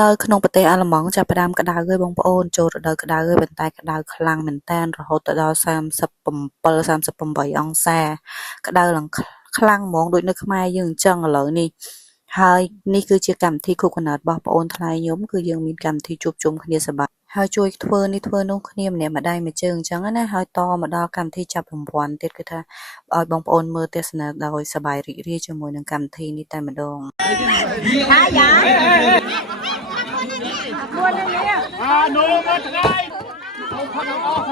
នៅក្នុងប្រទេសអាល្លឺម៉ង់ចាប់ផ្ដើមក្តៅហើយបងប្អូនចូលរដូវក្តៅហើយប៉ុន្តែក្តៅខ្លាំងមែនទែនរហូតដល់37 38 អង្សាក្តៅឡើងខ្លាំងហ្មងដូចនៅខ្មែរយើងអញ្ចឹងឥឡូវនេះហើយនេះគឺជាកម្មវិធី Coconut របស់បងប្អូនថ្លៃខ្ញុំគឺយើងមានកម្មវិធីជួបជុំគ្នាសប្បាយហើយជួយធ្វើនេះធ្វើនោះគ្នាម្នាក់ម្ដាយមួយជើងអញ្ចឹងណាហើយតមកដល់កម្មវិធីចាប់រង្វាន់ទៀតគឺថាឲ្យបងប្អូនមើលទស្សនាដោយសប្បាយរីករាយជាមួយនឹងកម្មវិធីនេះតែម្ដងនោះមកថ្ងៃông không có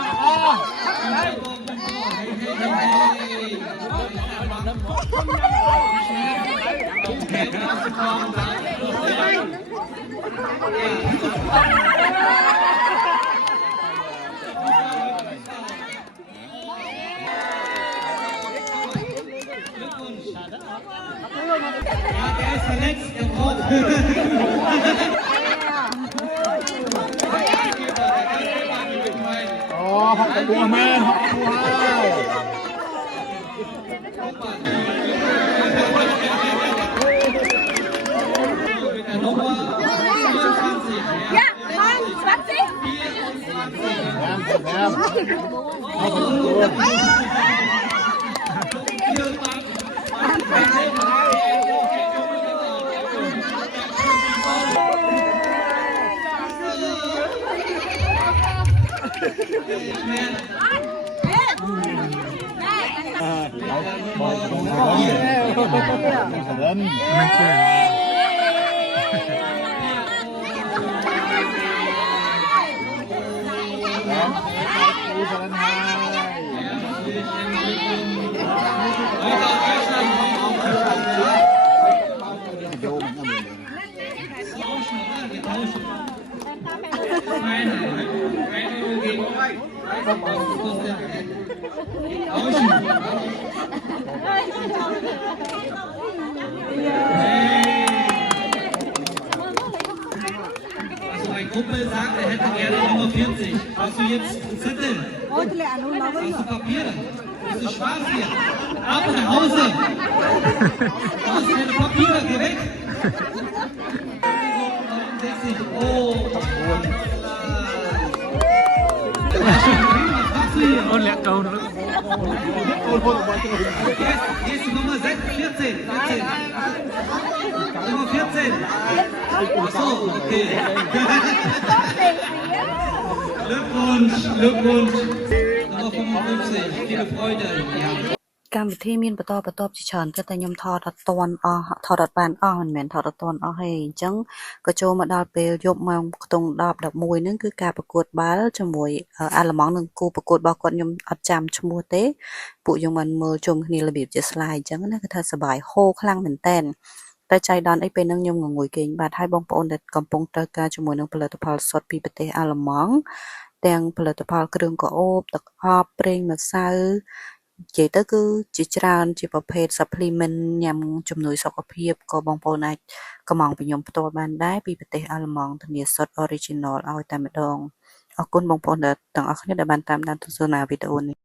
họ phải đua men họ đua hai ja man Mein Kumpel sagt, er hätte gerne Nummer 40. Hast du jetzt einen Zettel? Hast du Papier? Bist du schwarz hier? Ab nach Hause! Hast du deine Papiere? Geh weg! 69. Oh! Was machst du hier? ôn lẹ câu nữa Hier ist die Nummer 14. Nummer 14. Achso, okay. Glückwunsch. Nummer 55. Viele Freude. Ja. កម្មវិធីមានបន្តជាច្រើនតែខ្ញុំថតអត់ទាន់អស់ថតអត់បានអស់មិនមែនថតអត់ទាន់អស់ទេអញ្ចឹងក៏ចូលមកដល់ពេលយប់ម៉ោងខ្ទង់10 11ហ្នឹងគឺការប្រកួតបាល់ជាមួយអាល្លឺម៉ង់និងគូប្រកួតរបស់គាត់ខ្ញុំអត់ចាំឈ្មោះទេពួកយើងបានមើលជុំគ្នារបៀបជា slide អញ្ចឹងណាគឺថាសប្បាយហូរខ្លាំងមែនតើតែចៃដន្យអីពេលហ្នឹងខ្ញុំងងុយគេងបាត់ហើយបងប្អូនដែលកំពុងត្រូវការជាមួយនឹងផលិតផលសុទ្ធពីប្រទេសអាល្លឺម៉ង់ទាំងផលិតផលគ្រឿងក្រអូបទឹកអប់ប្រេងម្សៅនិយាយទៅគឺជាច្រើនជាប្រភេទ supplement ញ៉ាំជំនួយសុខភាពក៏បងប្អូនអាចកម្មង់ពីខ្ញុំផ្ទាល់បានដែរពីប្រទេសអាល្លឺម៉ង់ធានាសុទ្ធ original ឲ្យតែម្ដងអរគុណបងប្អូនទាំងអស់គ្នាដែលបានតាមដានទស្សនាវីដេអូនេះ